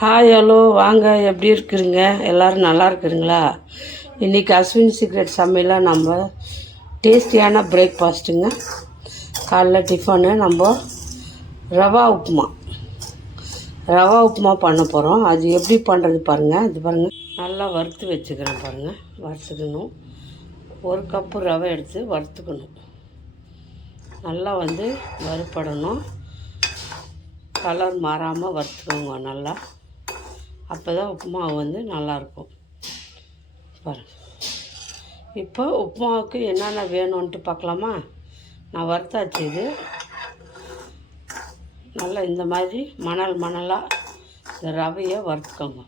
Hi hello வாங்க எப்படி இருக்கிறீங்க? எல்லோரும் நல்லா இருக்கிறீங்களா? இன்றைக்கி அஸ்வின் சீக்ரெட் சமையலாக நம்ம டேஸ்டியான பிரேக்ஃபாஸ்ட்டுங்க காலைல டிஃபனு நம்ம ரவா உப்புமா. ரவா உப்புமா பண்ண போகிறோம் அது எப்படி பண்ணுறது பாருங்கள் இது பாருங்கள் நல்லா வறுத்து வச்சுக்கிறேன் பாருங்கள் வறுத்துக்கணும். ஒரு கப்பு ரவை எடுத்து வறுத்துக்கணும். நல்லா வந்து வறுப்படணும் கலர் மாறாமல் வறுத்துக்கோங்க நல்லா. அப்போ தான் உப்புமாவு வந்து நல்லாயிருக்கும் பாருங்க இப்போ உப்புமாவுக்கு என்னென்ன வேணும்ன்ட்டு பார்க்கலாமா? நான் வறுத்தாச்சு இது. நல்லா இந்த மாதிரி மணல் மணலாக இந்த ரவையை வறுத்துக்கோங்க.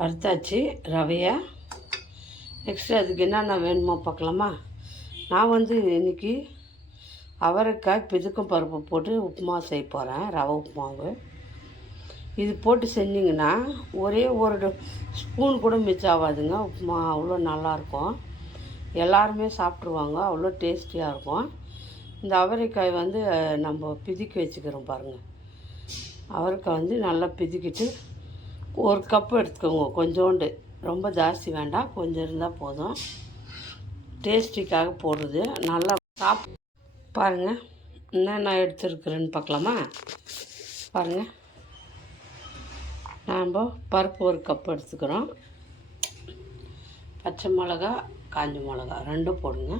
வறுத்தாச்சு ரவையை. நெக்ஸ்ட்டு அதுக்கு என்னென்ன வேணுமோ பார்க்கலாமா? நான் வந்து இன்றைக்கி அவரைக்காய் பிதுக்கும் பருப்பு போட்டு உப்புமா செய்ய போகிறேன் ரவை உப்புமாவு. இது போட்டு செஞ்சிங்கன்னா ஒரே ஒரு ஸ்பூன் கூட மிச்சம் ஆகாதுங்க. உப்புமா அவ்வளோ நல்லாயிருக்கும். எல்லாருமே சாப்பிட்ருவாங்க அவ்வளோ டேஸ்டியாக இருக்கும். இந்த அவரைக்காய் வந்து நம்ம பிதுக்கி வச்சுக்கிறோம் பாருங்கள் அவரைக்காய் வந்து நல்லா பிதுக்கிட்டு ஒரு கப்பு எடுத்துக்கோங்க. கொஞ்சோண்டு. ரொம்ப ஜாஸ்தி வேண்டாம். கொஞ்சம் இருந்தால் போதும். டேஸ்டிக்காக போடுறது. நல்லா சாப் பாருங்கள் என்னென்ன எடுத்துருக்குறேன்னு பார்க்கலாமா? பாருங்கள் நாம் பருப்பு ஒரு கப் எடுத்துக்கிறோம். பச்சை மிளகா காஞ்ச மிளகா ரெண்டும் போடுங்க.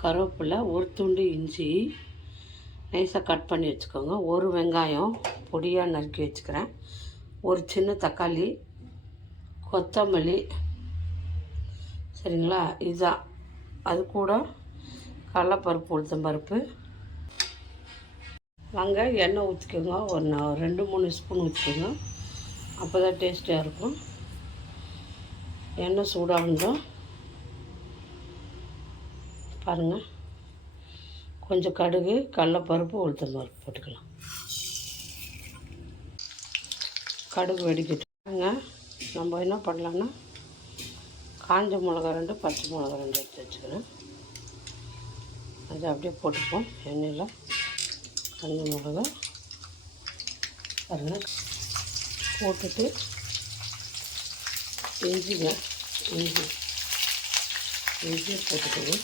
கருவேப்பிலை ஒரு துண்டு இஞ்சி நைஸாக கட் பண்ணி வச்சுக்கோங்க. ஒரு வெங்காயம் பொடியாக நறுக்கி வச்சுக்கிறேன். ஒரு சின்ன தக்காளி கொத்தமல்லி சரிங்களா? இதுதான் அது கூட கடலப்பருப்பு உளுத்தம்பருப்பு. வாங்க எண்ணெய் ஊற்றிக்கோங்க ஒரு ரெண்டு மூணு ஸ்பூன் ஊற்றிக்கோங்க அப்போ தான் டேஸ்ட்டாக இருக்கும். எண்ணெய் சூடாகணும். பாருங்கள் கொஞ்சம் கடுகு கடலப்பருப்பு உளுத்தம்பருப்பு போட்டுக்கலாம். கடுகு வெடிக்கட்டும். பாருங்க நம்ம என்ன பண்ணலான்னா காஞ்ச மிளகா ரெண்டு பச்சை மிளகா ரெண்டு எடுத்து வச்சுக்கிறேன். அது அப்படியே போட்டுப்போம். எண்ணெயில். காஞ்ச மிளகா. பாருங்கள் போட்டுட்டு இஞ்சிங்க இஞ்சி இஞ்சி போட்டுக்கணும்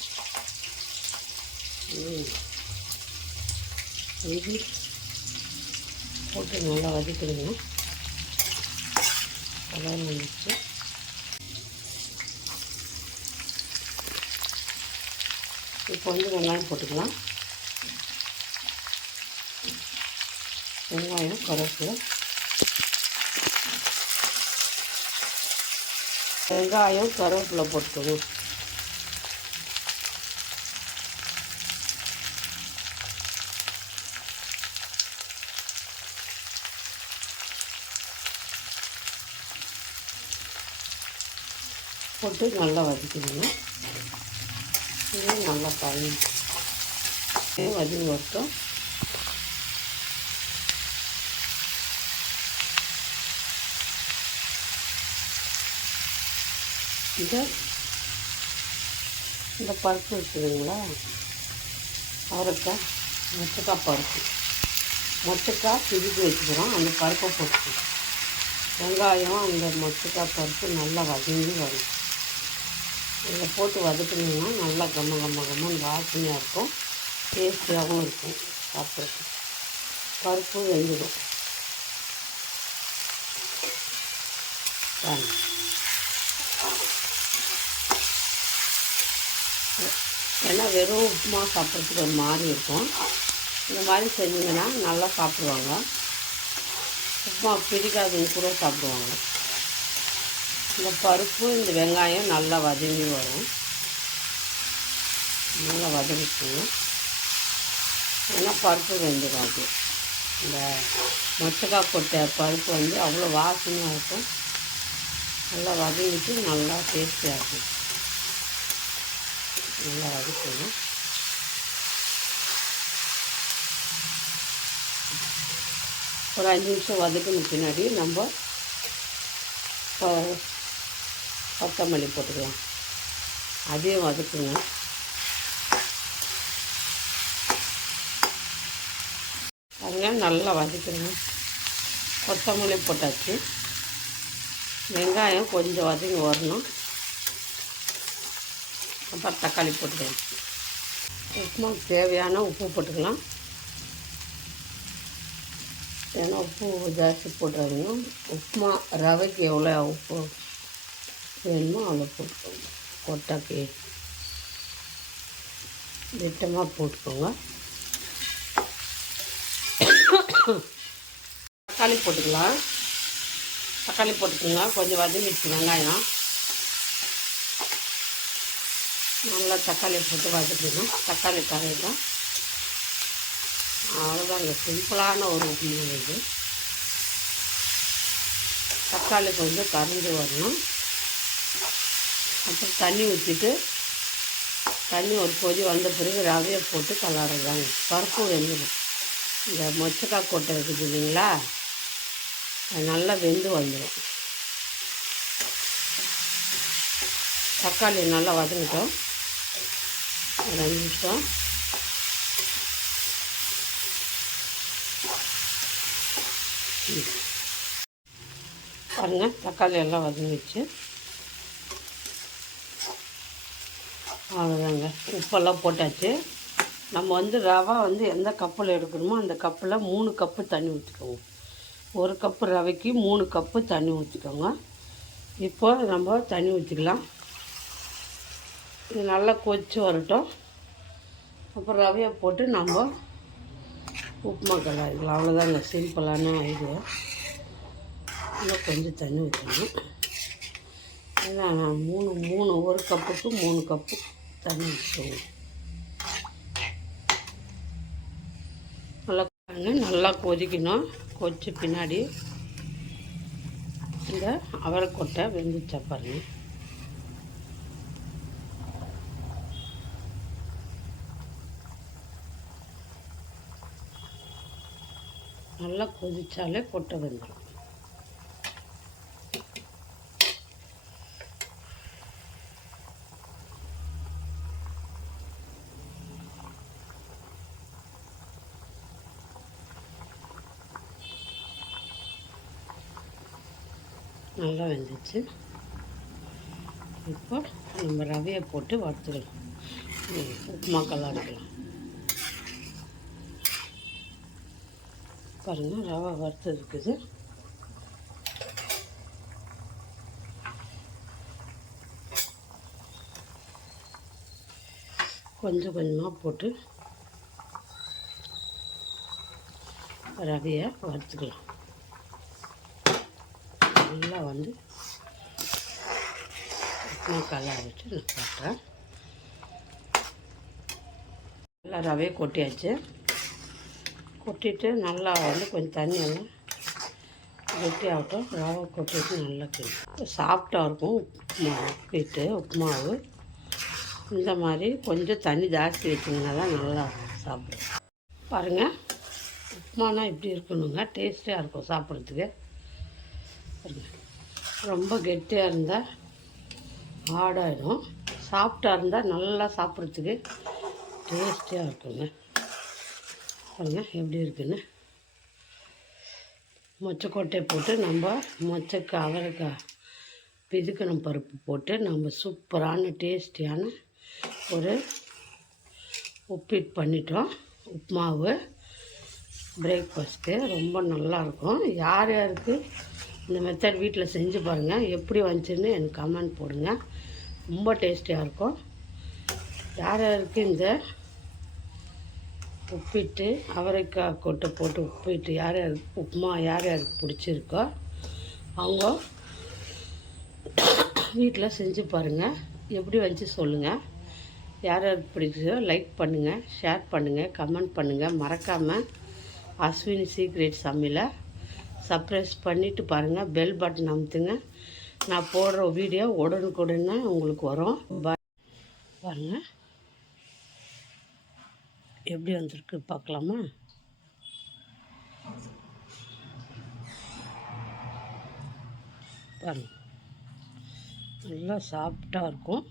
இஞ்சி போட்டு நல்லா வதக்கிடுங்க. கலர் வந்துச்சு இப்போ வந்து வெங்காயம் போட்டுக்கலாம். வெங்காயம் கருவேப்பிலை. வெங்காயம் கருவேப்பிலை போட்டுக்கணும் போட்டு நல்லா வதக்கிடுங்க. இது நல்லா பழனி வதங்கி வரட்டும். இதை இந்த பருப்பு இருக்குதுங்களா? அவரைக்காய் மொச்சக்காய் பருப்பு. மொச்சக்காய் பிரித்து வச்சுக்கிறோம். அந்த பருப்பை போட்டு வெங்காயம் அந்த மொச்சக்காய் பருப்பு நல்லா வதங்கி வரும். இதை போட்டு வதக்குனீங்கன்னா நல்லா கம்ம கம்ம கம்மன்னு வாசனையாக இருக்கும். டேஸ்டியாகவும் இருக்கும் சாப்பிட்றதுக்கு. பருப்பு வெந்துடும். தேங்க்ஸ் வெறும் உப்புமா சாப்பிட்றதுக்கு ஒரு மாதிரி இருக்கும். இந்த மாதிரி செஞ்சிங்கன்னா நல்லா சாப்பிடுவாங்க. உப்புமா பிடிக்காதவங்க கூட சாப்பிடுவாங்க. இந்த பருப்பு இந்த வெங்காயம் நல்லா வதங்கி வரும். நல்லா வதங்கிக்கணும் ஏன்னா பருப்பு வெந்துடும் அது இந்த மொச்சக்காய் கொட்டை பருப்பு வந்து அவ்வளோ வாசனையாக இருக்கும். நல்லா வதங்கிட்டு நல்லா டேஸ்டியாக இருக்கும். நல்லா வதக்கணும் ஒரு அஞ்சு நிமிஷம் வதக்கின பின்னாடி நம்ம கொத்தமல்லி போட்டுக்கலாம். அதையும் வதக்குங்க. பாருங்க நல்லா வதக்கிடுங்க கொத்தமல்லி போட்டாச்சு. வெங்காயம் கொஞ்சம் வதங்கி வரணும். அப்புறம் தக்காளி போட்டுக்கலாம். உப்புமாவுக்கு தேவையான உப்பு போட்டுக்கலாம். ஏன்னா உப்பு ஜாஸ்தி போட்டுறாங்க உப்புமா ரவைக்கு எவ்வளோ உப்பு வேணுமோ அவ்வளோ போட்டுக்கோங்க. கொட்டாக்கி திட்டமாக போட்டுக்கோங்க. தக்காளி போட்டுக்கலாம். தக்காளி போட்டுக்கோங்க. கொஞ்சம் வதங்கிடுச்சு வெங்காயம். நல்லா தக்காளி போட்டு வதக்கணும் தக்காளி கரையிடும் அவ்வளோதாங்க சிம்பிளான ஒரு உப்புமா இது. தக்காளி கொஞ்சம் கரைஞ்சி வரணும். அப்புறம் தண்ணி ஊற்றிட்டு தண்ணி ஒரு கொதி வந்த பிறகு ரவையை போட்டு கலாடுறதாங்க பருப்பு வெந்துடும் இந்த மொச்சக்காய் கொட்டை இருக்குது இல்லைங்களா? அது நல்லா வெந்து வந்துடும். தக்காளி நல்லா வதங்கிட்டோம். ஒரு அஞ்சு நிமிஷம். ம். தக்காளி எல்லாம் வதங்கிச்சு அவ்வளோதாங்க. உப்பெல்லாம் போட்டாச்சு. நம்ம வந்து ரவை வந்து எந்த கப்பில் எடுக்கணுமோ அந்த கப்பில் மூணு கப்பு தண்ணி ஊற்றிக்கோங்க ஒரு கப்பு ரவைக்கு மூணு கப்பு தண்ணி ஊற்றிக்கோங்க இப்போ நம்ம தண்ணி ஊற்றிக்கலாம் இது நல்லா கொதிச்சு வரட்டும். அப்புறம் ரவையை போட்டு நம்ம உப்புமா கலாய்க்கலாம் அவ்வளோதாங்க சிம்பிளான இது இன்னும் கொஞ்சம் தண்ணி ஊற்றணும் ஏன்னா நான் மூணு மூணு ஒரு கப்புக்கு மூணு கப்பு தண்ணி ஊற்றுவோம் நல்லா நல்லா கொதிக்கணும். கொதிச்ச பின்னாடி இந்த அவரைக்கொட்டை வெந்துச்சா பாருங்கள் நல்லா கொதித்தாலே கொட்டை வெந்துடும் நல்லா வெந்துச்சு. இப்போ நம்ம ரவையை போட்டு வறுத்துக்கலாம் ம், இருக்கலாம். பாருங்கள் ரவை வறுத்து இருக்குது. கொஞ்சம் கொஞ்சமாக போட்டு ரவையை வறுத்துக்கலாம். நல்லா வந்து உப்புமா கலர் வச்சு நான் போட்டேன் நல்லா ரவையை கொட்டியாச்சு. கொட்டிட்டு நல்லா வந்து கொஞ்சம் தண்ணி எல்லாம் கெட்டி ஆகட்டும். ரவை கொட்டிட்டு நல்லா கிண்டும் சாஃப்டாக இருக்கும் உப்புமா உப்பிட்டு உப்புமாவு. இந்த மாதிரி கொஞ்சம் தண்ணி ஜாஸ்தி வச்சிங்கன்னா தான் நல்லா சாப்பிடும். பாருங்கள் உப்புமானா இப்படி இருக்கணுங்க. டேஸ்டியாக இருக்கும் சாப்பிட்றதுக்கு. ரொம்ப கெட்டியாக இருந்தால் ஹார்டாகிடும் சாஃப்டாக இருந்தால் நல்லா சாப்பிட்றதுக்கு டேஸ்டியாக இருக்குங்க. பாருங்க எப்படி இருக்குன்னு. மொச்சக்கொட்டை போட்டு நம்ம மொச்சக்காய் அவரைக்காய் பிதுக்கணும் பருப்பு போட்டு நம்ம சூப்பரான டேஸ்டியான ஒரு உப்பிட் பண்ணிட்டோம். உப்புமாவு பிரேக்ஃபாஸ்ட்டு ரொம்ப நல்லாயிருக்கும். யார் யாருக்கு இந்த மெத்தட் வீட்டில் செஞ்சு பாருங்கள் எப்படி வந்துச்சுன்னு எனக்கு கமெண்ட் போடுங்க. ரொம்ப டேஸ்டியாக இருக்கும். யார் யாருக்கு இந்த உப்பிட்டு அவரைக்காய் கொட்டை போட்டு உப்பிட்டு யார் யாருக்கு உப்புமா யார் யாருக்கு பிடிச்சிருக்கோ அவங்க வீட்டில் செஞ்சு பாருங்கள் எப்படி வந்துச்சு சொல்லுங்கள் யார் யாருக்கு பிடிச்சதோ லைக் பண்ணுங்கள் ஷேர் பண்ணுங்கள் கமெண்ட் பண்ணுங்கள் மறக்காமல் அஸ்வினி சீக்ரெட் சமையலை சப்ரைஸ் பண்ணிவிட்டு பாருங்கள் பெல் பட்டன் அமுத்துங்க. நான் போடுற வீடியோ உடனுக்குடனே உங்களுக்கு வரும். பாய் பாருங்கள் எப்படி வந்திருக்கு பார்க்கலாமா? பாருங்க. நல்லா சாஃப்டாக இருக்கும்.